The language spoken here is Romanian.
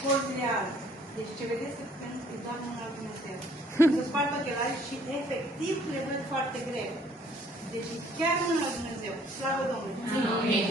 Poz real. Deci ce vedeți e doar mâna lui Dumnezeu. Să sparg ochelarii și efectiv le văd foarte greu. Deci chiar mâna lui Dumnezeu. Slavă Domnului! Amin.